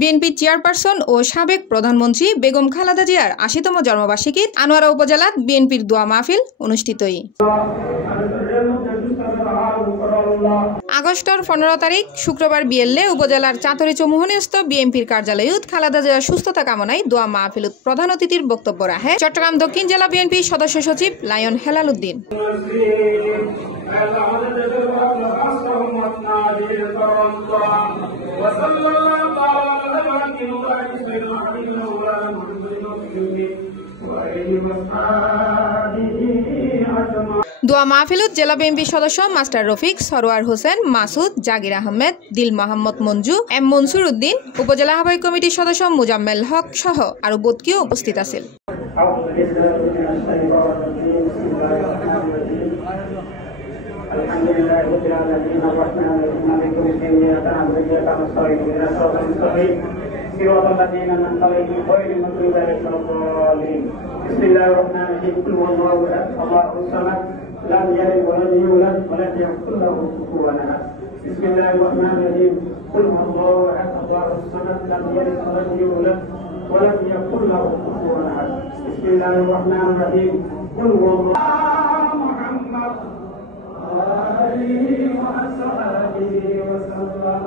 BNP chairperson ও সাবেক প্রধানমন্ত্রী বেগম খালেদা জিয়ার ৮০তম জন্মবার্ষিকীত আনোয়ারা উপজেলাত বিএনপির দোয়া মাহফিল অনুষ্ঠিত। আগস্টের ১৫ তারিখ শুক্রবার বিয়েল্লে উপজেলার চাতরি চৌমুহনীস্থ বিএনপির কার্যালয়ত খালেদা জিয়ার সুস্থতা কামনায় দোয়া মাহফিলত প্রধান অতিথির বক্তব্য রাখে চট্টগ্রাম দক্ষিণ জেলা বিএনপির সদস্য সচিব লায়ন হেলাল উদ্দিন। দোয়া মাহফিলত জেলা বিএনপির সদস্য মাস্টার রফিক, সরোয়ার হোসেন, মাসুদ, জাগির আহমেদ, দিল মোহাম্মদ মঞ্জু, এম মনসুর উদ্দিন, উপজেলা আহ্বায়ক কমিটির সদস্য মুজাম্মেল হক সহ আরো বদকিও উপস্থিত আছেন। لم يلد ولم يولد ولم يكن له كفوا احد. بسم الله الرحمن الرحيم. قل هو الله احد الله الصمد لم يلد ولم يولد ولم يكن له كفوا احد. بسم الله الرحمن الرحيم. قل هو الله محمد وآله وصحبه وسلم.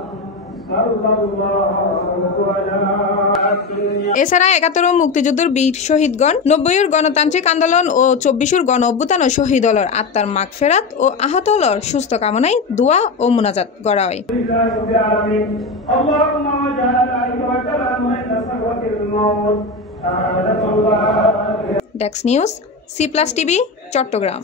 এছাড়া ৭১ মুক্তিযুদ্ধের বীর শহীদগণ, ৯০ গণতান্ত্রিক আন্দোলন ও ২৪ গণ অভ্যুত্থান শহীদ হলর আত্মার মাগফিরাত ও আহত হলর সুস্থ কামনায় দোয়া ও মুনাজাত করা হয়। Desk news, C+ TV, Chittagong.